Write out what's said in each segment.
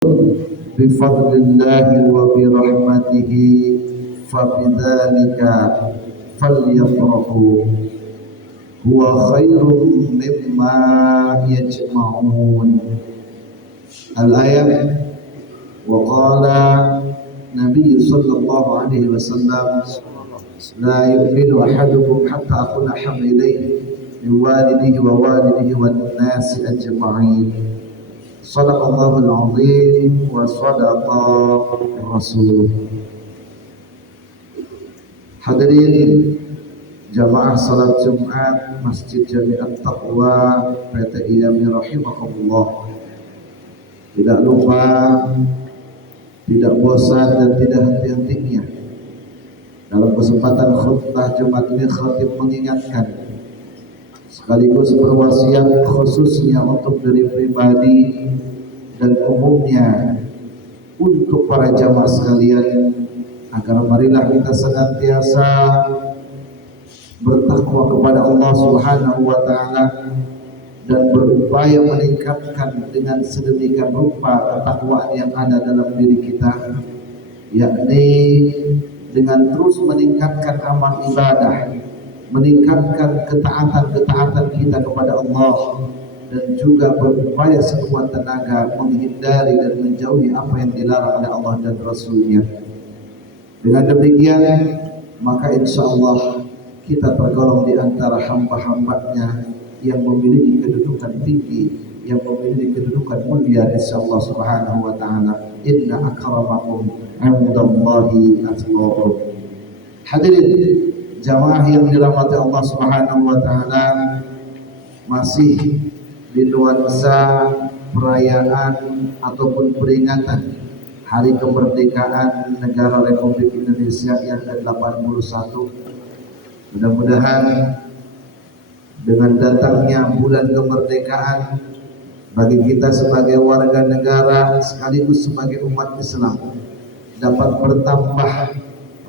بفضل الله وبرحمته فبذلك فليفرحوا هو خير مما يجمعون. الآية. وقال النبي صلى الله عليه وسلم لا يؤمن أحدكم حتى أكون أحب إليه من والده ووالده والناس أجمعين. صدق الله العظيم وصدق الرسول. Hadirin jamaah salat Jumat Masjid Jami'at Taqwa PT IAMI rahimahullah. Tidak lupa, tidak bosan dan tidak henti-hentinya dalam kesempatan khutbah Jumat ini khatib mengingatkan sekaligus berwasiat khususnya untuk diri pribadi dan umumnya untuk para jamaah sekalian agar marilah kita senantiasa bertakwa kepada Allah Subhanahu wa taala dan berupaya meningkatkan dengan sedemikian rupa ketakwaan yang ada dalam diri kita, yakni dengan terus meningkatkan amal ibadah, meningkatkan ketaatan kita kepada Allah, dan juga berupaya sekuat tenaga menghindari dan menjauhi apa yang dilarang oleh Allah dan Rasulnya. Dengan demikian maka insya Allah kita tergolong di antara hamba-hambanya yang memiliki kedudukan tinggi, yang memiliki kedudukan mulia di sisi Allah Subhanahu wa taala. Inna akramakum 'indallahi atqakum. Hadirin jamaah yang dirahmati Allah Subhanahu wa taala, masih di nuansa perayaan ataupun peringatan Hari Kemerdekaan Negara Republik Indonesia yang ke-81. Mudah-mudahan dengan datangnya bulan kemerdekaan bagi kita sebagai warga negara sekaligus sebagai umat Islam dapat bertambah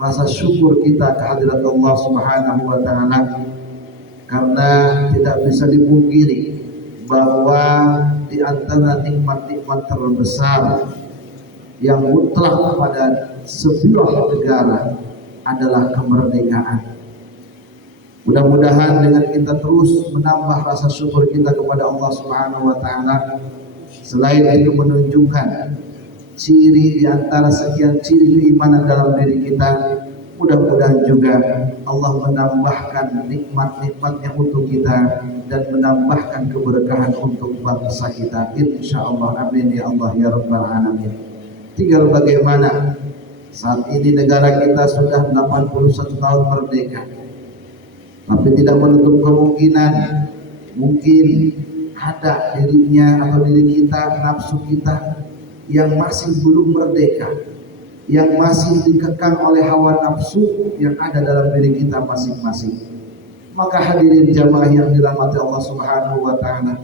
rasa syukur kita kehadirat Allah Subhanahu wa taala, karena tidak bisa dipungkiri bahwa di antara nikmat-nikmat terbesar yang mutlak pada sebuah negara adalah kemerdekaan. Mudah-mudahan dengan kita terus menambah rasa syukur kita kepada Allah Subhanahu wa taala, selain itu menunjukkan ciri di antara sekian ciri keimanan dalam diri kita, mudah-mudahan juga Allah menambahkan nikmat-nikmatnya untuk kita dan menambahkan keberkahan untuk bangsa kita, insyaallah. Amin ya Allah ya rabbal alamin. Tinggal bagaimana saat ini negara kita sudah 81 tahun merdeka, tapi tidak menutup kemungkinan mungkin ada dirinya atau diri kita, nafsu kita yang masih belum merdeka, yang masih dikekang oleh hawa nafsu yang ada dalam diri kita masing-masing. Maka hadirin jamaah yang dirahmati Allah Subhanahu wa taala,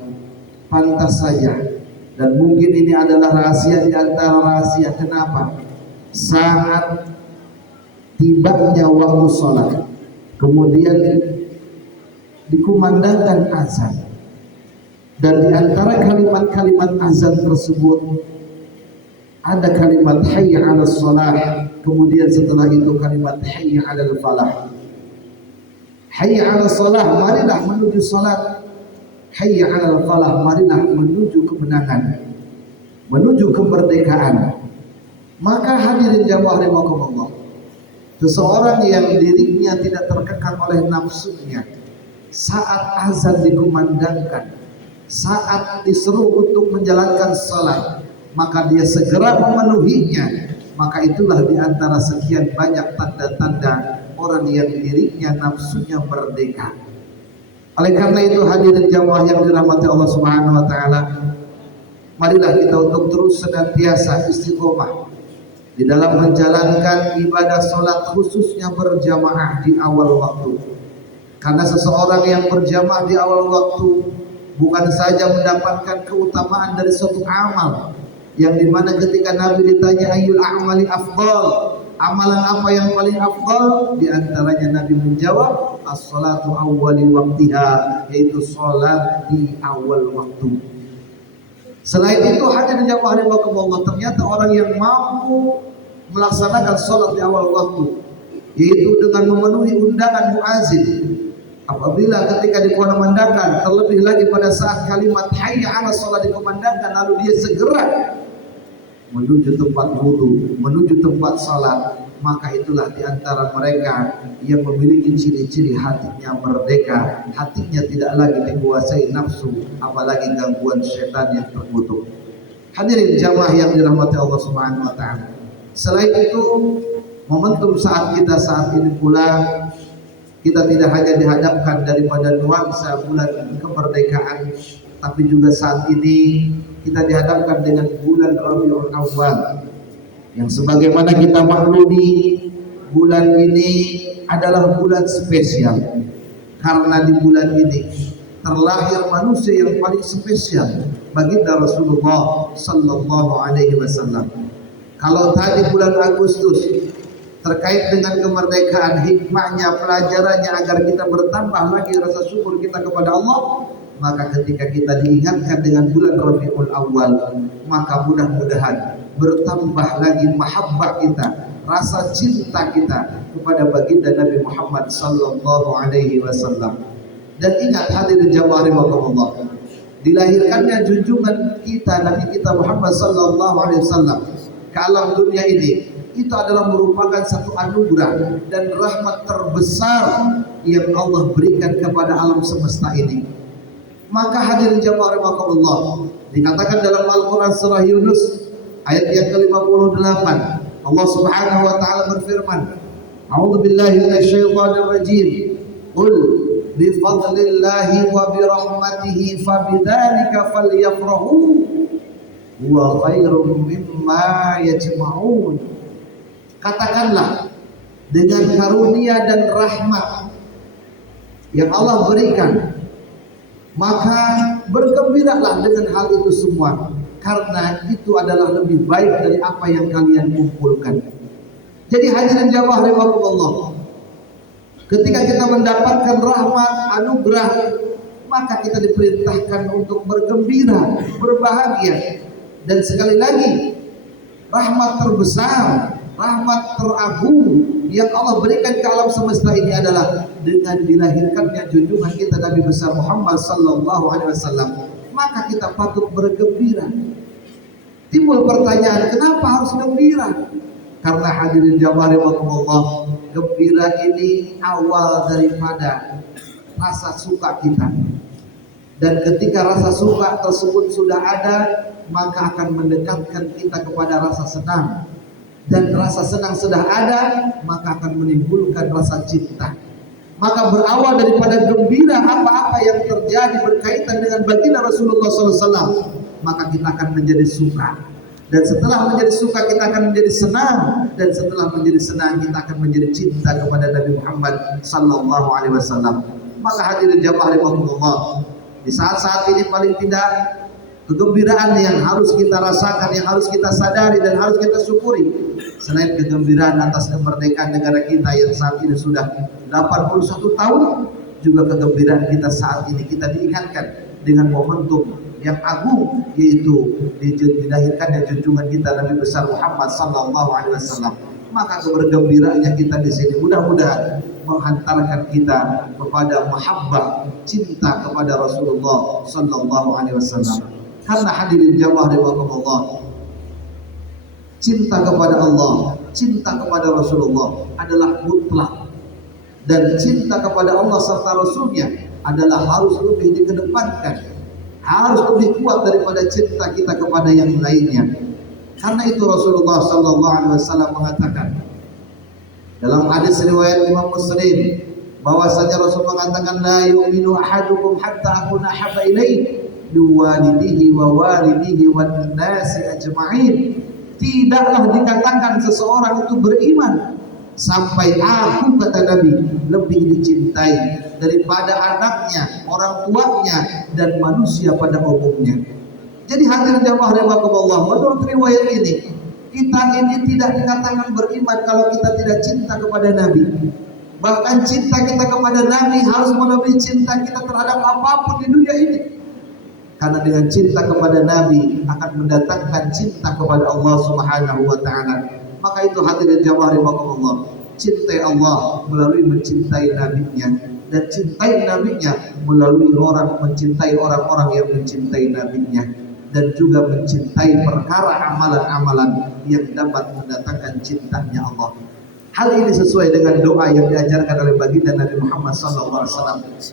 pantas saja, dan mungkin ini adalah rahasia di antara rahasia kenapa saat tibanya waktu sholat kemudian dikumandangkan azan, dan di antara kalimat-kalimat azan tersebut ada kalimat hayya 'alas shalah, kemudian setelah itu kalimat hayya 'alal falah. Hayya 'alas shalah, marilah menuju salat. Hayya 'alal falah, marilah menuju kemenangan, menuju kemerdekaan. Maka hadirin jamaah rahimakumullah, seseorang yang dirinya tidak terkekang oleh nafsunya, saat azan dikumandangkan, saat diseru untuk menjalankan salat, maka dia segera memenuhinya. Maka itulah di antara sekian banyak tanda-tanda orang yang dirinya nafsunya merdeka. Oleh karena itu hadirin jamaah yang dirahmati Allah Subhanahu wa taala, marilah kita untuk terus senantiasa istiqomah di dalam menjalankan ibadah salat, khususnya berjamaah di awal waktu. Karena seseorang yang berjamaah di awal waktu bukan saja mendapatkan keutamaan dari suatu amal, yang dimana ketika Nabi ditanya ayyul a'mali afdal, amalan apa yang paling afdal, di antaranya Nabi menjawab as-salatu awwali waqtiha, yaitu salat di awal waktu. Selain itu hadirin jamaah rahimakumullah, ternyata orang yang mampu melaksanakan sholat di awal waktu, yaitu dengan memenuhi undangan muazin, apabila ketika dikumandangkan, terlebih lagi pada saat kalimat hayya 'ala sholat dikumandangkan, lalu dia segera menuju tempat wudu, menuju tempat salat, maka itulah diantara mereka yang memiliki ciri-ciri hatinya merdeka, hatinya tidak lagi dikuasai nafsu, apalagi gangguan setan yang terkutuk. Hadirin jamaah yang dirahmati Allah Subhanahu wa taala. Selain itu, momentum saat kita saat ini pula, kita tidak hanya dihadapkan daripada nuansa bulan kemerdekaan, tapi juga saat ini kita dihadapkan dengan bulan Rabiul Awal, yang sebagaimana kita maklumi, bulan ini adalah bulan spesial, karena di bulan ini terlahir manusia yang paling spesial, baginda Rasulullah Sallallahu Alaihi Wasallam. Kalau tadi bulan Agustus terkait dengan kemerdekaan, hikmahnya, pelajarannya agar kita bertambah lagi rasa syukur kita kepada Allah, maka ketika kita diingatkan dengan bulan Rabiul Awal, maka mudah-mudahan bertambah lagi mahabbah kita, rasa cinta kita kepada baginda Nabi Muhammad Sallallahu Alaihi Wasallam. Dan ingat hadirin jamaah rahimakumullah, dilahirkannya junjungan kita Nabi kita Muhammad Sallallahu Alaihi Wasallam ke alam dunia ini, itu adalah merupakan satu anugerah dan rahmat terbesar yang Allah berikan kepada alam semesta ini. Maka hadirin jamaah rahimakumullah, dikatakan dalam Al-Quran surah Yunus ayat yang ke-58, Allah Subhanahu wa taala berfirman, A'udzu billahi minasyaitonir rajim. Qul bi fadlillahi wa bi rahmatihi fabidzalika falyafrahu huwa khairum mimma yajma'un. Katakanlah, dengan karunia dan rahmat yang Allah berikan, maka bergembiralah dengan hal itu semua, karena itu adalah lebih baik dari apa yang kalian kumpulkan. Jadi hadirin jamaah rahimakumullah, ketika kita mendapatkan rahmat, anugerah, maka kita diperintahkan untuk bergembira, berbahagia. Dan sekali lagi, rahmat terbesar, rahmat teragung yang Allah berikan ke alam semesta ini adalah dengan dilahirkannya junjungan kita Nabi besar Muhammad Sallallahu Alaihi Wasallam. Maka kita patut bergembira. Timbul pertanyaan, kenapa harus gembira? Karena hadirin jamaah rahimakumullah, gembira ini awal daripada rasa suka kita. Dan ketika rasa suka tersebut sudah ada, maka akan mendekatkan kita kepada rasa senang. Dan rasa senang sudah ada, maka akan menimbulkan rasa cinta. Maka berawal daripada gembira apa-apa yang terjadi berkaitan dengan baginda Rasulullah SAW, maka kita akan menjadi suka. Dan setelah menjadi suka, kita akan menjadi senang. Dan setelah menjadi senang, kita akan menjadi cinta kepada Nabi Muhammad Sallallahu Alaihi Wasallam. Maka hadirin jamaah rahimakumullah, di saat-saat ini paling tidak kegembiraan yang harus kita rasakan, yang harus kita sadari dan harus kita syukuri, selain kegembiraan atas kemerdekaan negara kita yang saat ini sudah 81 tahun, juga kegembiraan kita saat ini kita diingatkan dengan momentum yang agung, yaitu dilahirkannya junjungan kita Nabi besar Muhammad Sallallahu Alaihi Wasallam. Maka kebergembiraannya kita di sini mudah-mudahan menghantarkan kita kepada mahabbah, cinta kepada Rasulullah Sallallahu Alaihi Wasallam. Karena hadirin jamaah rahimakumullah, cinta kepada Allah, cinta kepada Rasulullah adalah mutlak, dan cinta kepada Allah serta Rasulnya adalah harus lebih dikedepankan, harus lebih kuat daripada cinta kita kepada yang lainnya. Karena itu Rasulullah Sallallahu Alaihi Wasallam mengatakan dalam hadis riwayat Imam Muslim, bahwasanya Rasul mengatakan, la yu'minu ahadukum hatta akuna habba ilaihi biwalidihi wa walidihi wan nasi ajma'in. Tidaklah dikatakan seseorang itu beriman sampai aku, kata Nabi, lebih dicintai daripada anaknya, orang tuanya, dan manusia pada umumnya. Jadi hadirin jamaah rahimakumullah, menurut riwayat ini, kita ini tidak dikatakan beriman kalau kita tidak cinta kepada Nabi. Bahkan cinta kita kepada Nabi harus melebihi cinta kita terhadap apapun di dunia ini. Karena dengan cinta kepada Nabi akan mendatangkan cinta kepada Allah Subhanahu wa taala. Maka itu hadirin jamaah rahimakumullah, cintai Allah melalui mencintai nabinya, dan cintai nabinya melalui orang mencintai orang-orang yang mencintai nabinya, dan juga mencintai perkara amalan-amalan yang dapat mendatangkan cintanya Allah. Hal ini sesuai dengan doa yang diajarkan oleh baginda Nabi Muhammad SAW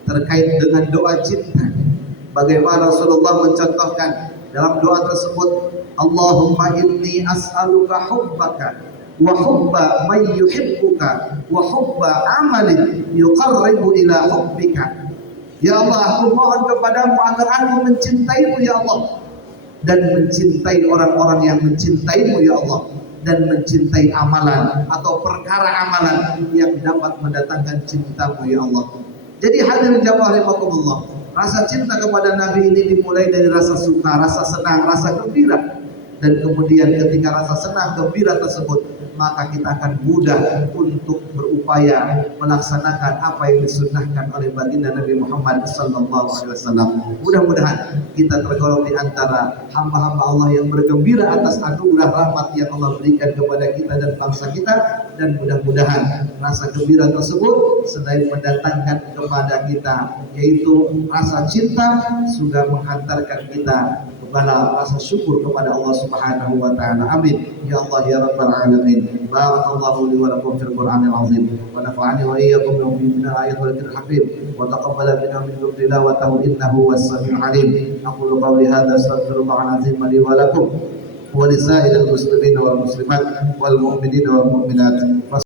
terkait dengan doa cinta. Bagaimana Rasulullah mencontohkan dalam doa tersebut, Allahumma inni as'aluka hubbaka wa hubba man yuhibbuka wa hubba amalin yuqarribu ila hubbika. Ya Allah, aku mohon kepadamu agar aku mencintaimu ya Allah, dan mencintai orang-orang yang mencintaimu ya Allah, dan mencintai amalan atau perkara amalan yang dapat mendatangkan cintamu ya Allah. Jadi hadirin jamaah rahimakumullah, rasa cinta kepada Nabi ini dimulai dari rasa suka, rasa senang, rasa gembira. Dan kemudian ketika rasa senang gembira tersebut, maka kita akan mudah untuk berupaya melaksanakan apa yang disunnahkan oleh baginda Nabi Muhammad SAW. Mudah-mudahan kita tergolong di antara hamba-hamba Allah yang bergembira atas anugerah rahmat yang Allah berikan kepada kita dan bangsa kita. Dan mudah-mudahan rasa gembira tersebut selain mendatangkan kepada kita yaitu rasa cinta, juga menghantarkan kita kepada rasa syukur kepada Allah Subhanahu wa taala. Amin ya Allah ya rabbal alamin. Barakallahu li wa lakum fil Qur'anil azim wa nafa'ani wa iyyakum bi ayati wal dhikril hakim wa taqabbala minna minkum tilawatahu innahu was-sami'ul alim. Aqulu qawli hadza astaghfirullahal azim li wa lakum wa li sa'iril muslimina wal muslimat wal mu'minina wal mu'minat.